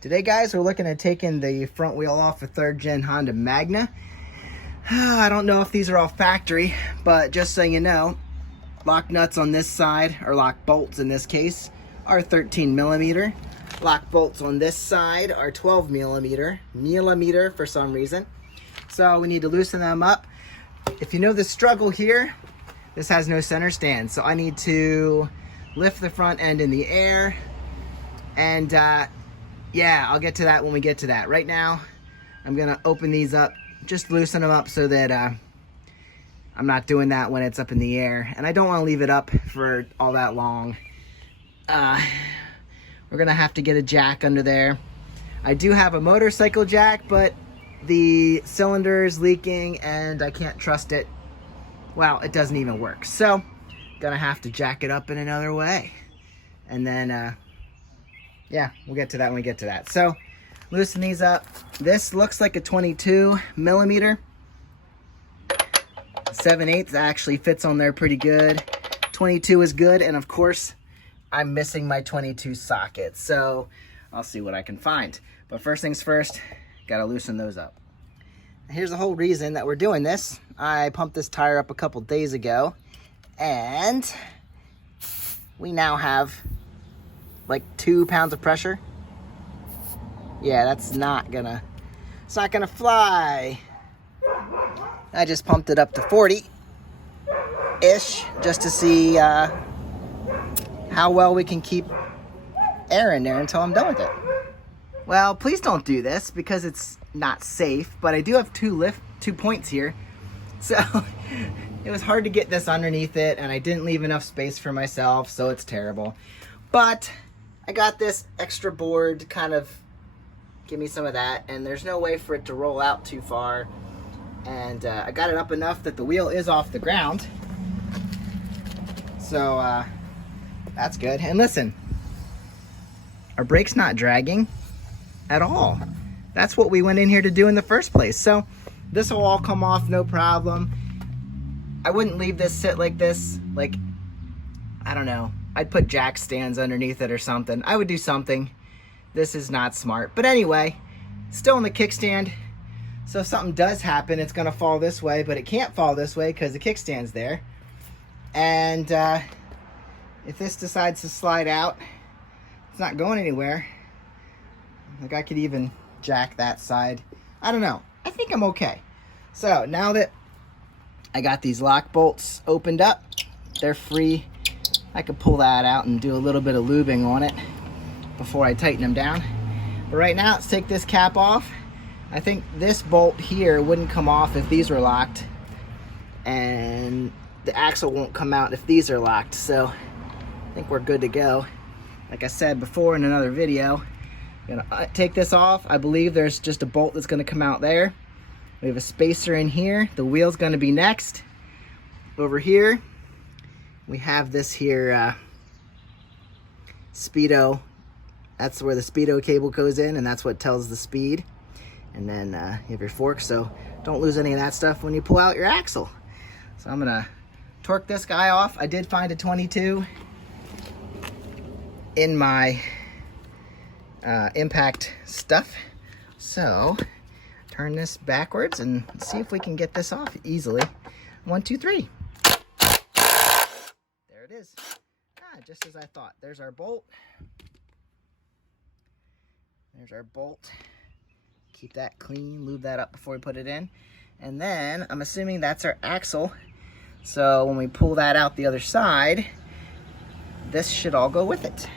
Today, guys, we're looking at taking the front wheel off a 3rd gen Honda Magna. I don't know if these are all factory, but just so you know, lock nuts on this side, or lock bolts in this case, are 13 millimeter. Lock bolts on this side are 12 millimeter for some reason. So we need to loosen them up. If you know the struggle here, this has no center stand, so I need to lift the front end in the air, and yeah, I'll get to that when we get to that. Right now, I'm gonna open these up, just loosen them up so that I'm not doing that when it's up in the air, and I don't want to leave it up for all that long. We're gonna have to get a jack under there. I do have a motorcycle jack, but the cylinder is leaking and I can't trust it. Well, it doesn't even work, so gonna have to jack it up in another way, and then yeah, we'll get to that when we get to that. So loosen these up. This looks like a 22 millimeter. 7/8 actually fits on there pretty good. 22 is good, and of course I'm missing my 22 socket, so I'll see what I can find. But first things first, gotta loosen those up. Here's the whole reason that we're doing this. I pumped this tire up a couple days ago, and we now have like 2 pounds of pressure. Yeah, that's not gonna, it's not gonna fly. I just pumped it up to 40-ish just to see how well we can keep air in there until I'm done with it. Well, please don't do this because it's not safe, but I do have two points here. So it was hard to get this underneath it, and I didn't leave enough space for myself, so it's terrible. But I got this extra board to kind of give me some of that, and there's no way for it to roll out too far. And I got it up enough that the wheel is off the ground. So that's good. And listen, our brake's not dragging at all. That's what we went in here to do in the first place. So this will all come off, no problem. I wouldn't leave this sit like this. Like, I don't know. I'd put jack stands underneath it or something. I would do something. This is not smart. But anyway, still in the kickstand. So if something does happen, it's gonna fall this way, but it can't fall this way because the kickstand's there. And if this decides to slide out, it's not going anywhere. Like, I could even jack that side. I don't know. I think I'm okay. So now that I got these lock bolts opened up, they're free. I could pull that out and do a little bit of lubing on it before I tighten them down. But right now, let's take this cap off. I think this bolt here wouldn't come off if these were locked, and the axle won't come out if these are locked. So I think we're good to go. Like I said before in another video, I'm gonna take this off. I believe there's just a bolt that's gonna come out there. We have a spacer in here. The wheel's gonna be next. Over here, we have this here Speedo. That's where the Speedo cable goes in, and that's what tells the speed. And then you have your fork, so don't lose any of that stuff when you pull out your axle. So I'm gonna torque this guy off. I did find a 22 in my impact stuff. So turn this backwards and see if we can get this off easily. 1, 2, 3. There it is. Just as I thought. There's our bolt. There's our bolt. Keep that clean, lube that up before we put it in. And then I'm assuming that's our axle. So when we pull that out the other side, this should all go with it.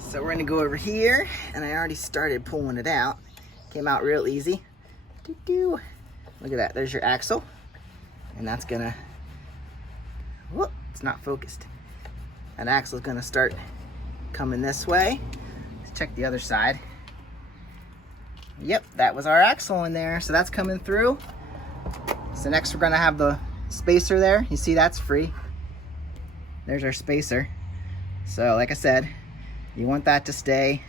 So we're gonna go over here, and I already started pulling it out. Came out real easy. Look at that, there's your axle. And that's gonna, whoop, it's not focused. That axle's gonna start coming this way. Let's check the other side. Yep, that was our axle in there, so that's coming through. So next we're gonna have the spacer there. You see that's free. There's our spacer. So like I said, you want that to stay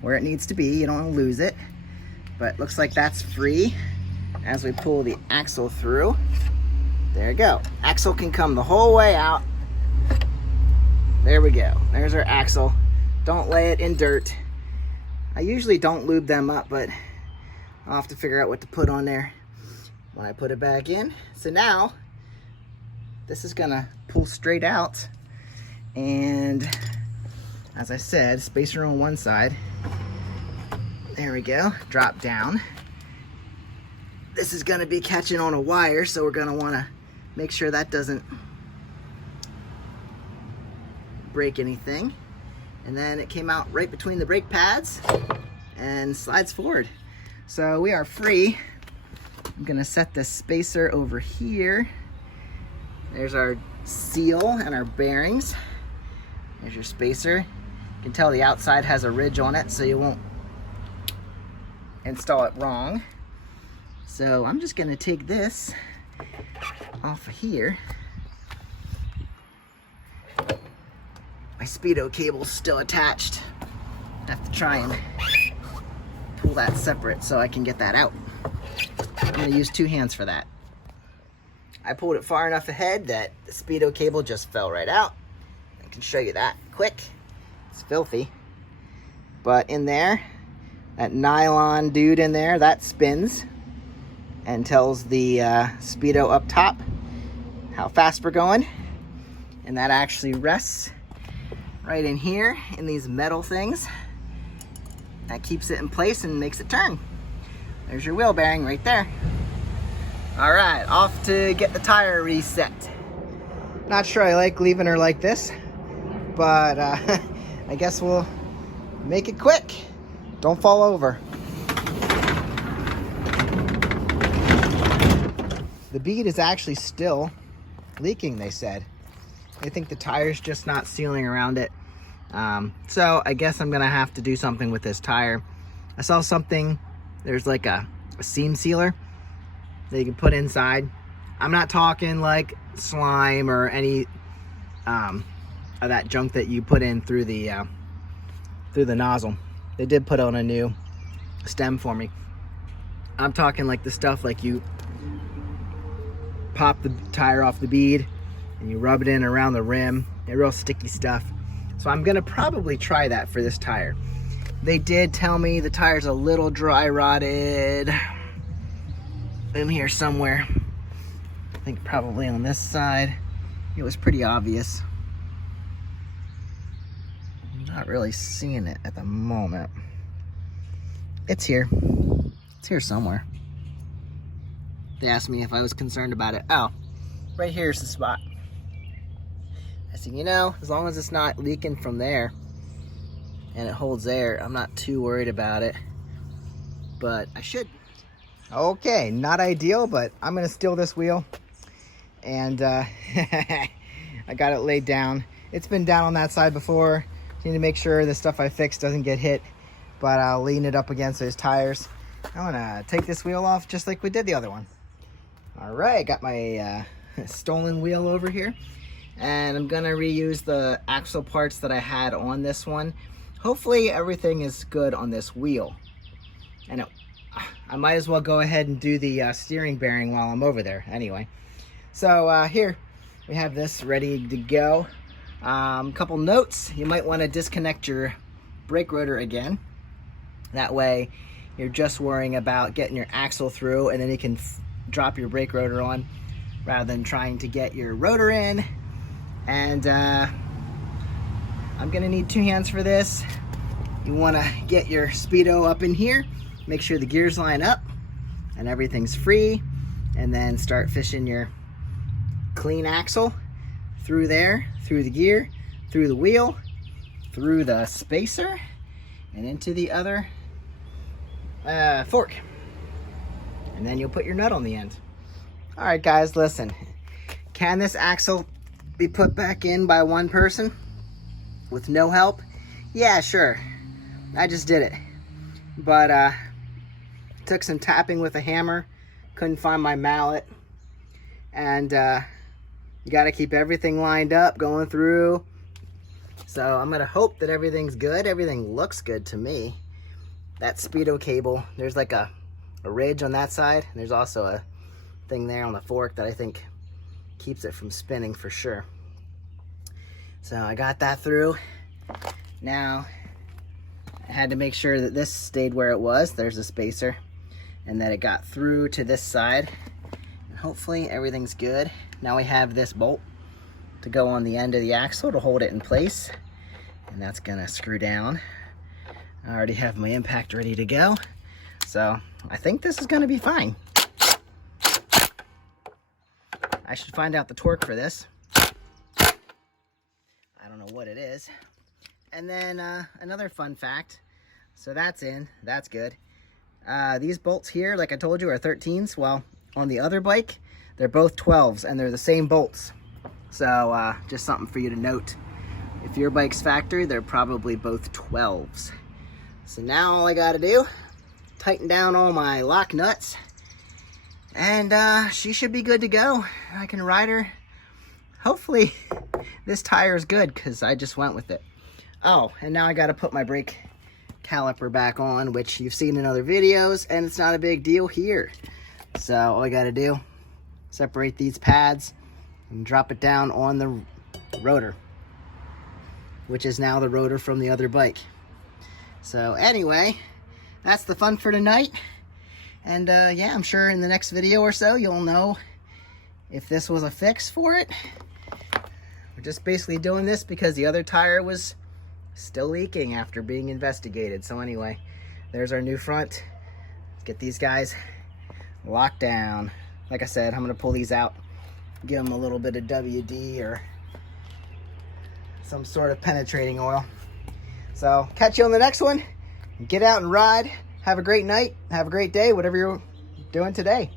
where it needs to be. You don't want to lose it. But looks like that's free as we pull the axle through. There you go. Axle can come the whole way out. There we go. There's our axle. Don't lay it in dirt. I usually don't lube them up, but I'll have to figure out what to put on there when I put it back in. So now, this is gonna pull straight out, and as I said, spacer on one side. There we go, drop down. This is gonna be catching on a wire, so we're gonna wanna make sure that doesn't break anything. And then it came out right between the brake pads and slides forward. So we are free. I'm gonna set the spacer over here. There's our seal and our bearings. There's your spacer. You can tell the outside has a ridge on it so you won't install it wrong. So I'm just gonna take this off of here. My Speedo cable's still attached. I have to try and pull that separate so I can get that out. I'm gonna use 2 hands for that. I pulled it far enough ahead that the Speedo cable just fell right out. I can show you that quick. It's filthy. But in there, that nylon dude in there, that spins and tells the Speedo up top how fast we're going. And that actually rests right in here in these metal things. That keeps it in place and makes it turn. There's your wheel bearing right there. All right, off to get the tire reset. Not sure I like leaving her like this, but I guess we'll make it quick. Don't fall over. The bead is actually still leaking, they said. I think the tire's just not sealing around it. So I guess I'm gonna have to do something with this tire. I saw something, there's like a seam sealer that you can put inside. I'm not talking like slime or any of that junk that you put in through the nozzle. They did put on a new stem for me. I'm talking like the stuff like you pop the tire off the bead and you rub it in around the rim. They're real sticky stuff. So I'm gonna probably try that for this tire. They did tell me the tire's a little dry rotted in here somewhere. I think probably on this side. It was pretty obvious. I'm not really seeing it at the moment. It's here. It's here somewhere. They asked me if I was concerned about it. Oh, right here's the spot. I said, you know, as long as it's not leaking from there and it holds air, I'm not too worried about it, but I should. Okay, not ideal, but I'm gonna steal this wheel, and I got it laid down. It's been down on that side before. Need to make sure the stuff I fixed doesn't get hit, but I'll lean it up against those tires. I'm gonna take this wheel off just like we did the other one. All right, got my stolen wheel over here, and I'm gonna reuse the axle parts that I had on this one. Hopefully everything is good on this wheel. And I might as well go ahead and do the steering bearing while I'm over there anyway. So here we have this ready to go. Couple notes: you might want to disconnect your brake rotor again. That way you're just worrying about getting your axle through, and then you can drop your brake rotor on rather than trying to get your rotor in. And I'm gonna need 2 hands for this. You want to get your Speedo up in here, make sure the gears line up and everything's free, and then start fishing your clean axle through there, through the gear, through the wheel, through the spacer, and into the other fork. And then you'll put your nut on the end. All right, guys, listen. Can this axle be put back in by one person with no help? Yeah, sure. I just did it. But took some tapping with a hammer. Couldn't find my mallet. And you got to keep everything lined up, going through. So I'm going to hope that everything's good. Everything looks good to me. That Speedo cable, there's like a ridge on that side. And there's also a thing there on the fork that I think keeps it from spinning for sure. So I got that through. Now I had to make sure that this stayed where it was. There's a spacer. And that it got through to this side. And hopefully everything's good. Now we have this bolt to go on the end of the axle to hold it in place. And that's gonna screw down. I already have my impact ready to go. So I think this is gonna be fine. I should find out the torque for this. I don't know what it is. And then another fun fact. So that's in, that's good. These bolts here, like I told you, are 13s. Well, on the other bike, they're both 12s, and they're the same bolts. So just something for you to note. If your bike's factory, they're probably both 12s. So now all I gotta do, tighten down all my lock nuts, and she should be good to go. I can ride her. Hopefully this tire is good, because I just went with it. Oh, and now I gotta put my brake caliper back on, which you've seen in other videos, and it's not a big deal here. So all I gotta do, separate these pads and drop it down on the rotor, which is now the rotor from the other bike. So anyway, that's the fun for tonight. And yeah, I'm sure in the next video or so you'll know if this was a fix for it. We're just basically doing this because the other tire was still leaking after being investigated. So anyway, there's our new front. Let's get these guys locked down. Like I said, I'm gonna pull these out, give them a little bit of WD or some sort of penetrating oil. So catch you on the next one. Get out and ride. Have a great night. Have a great day, whatever you're doing today.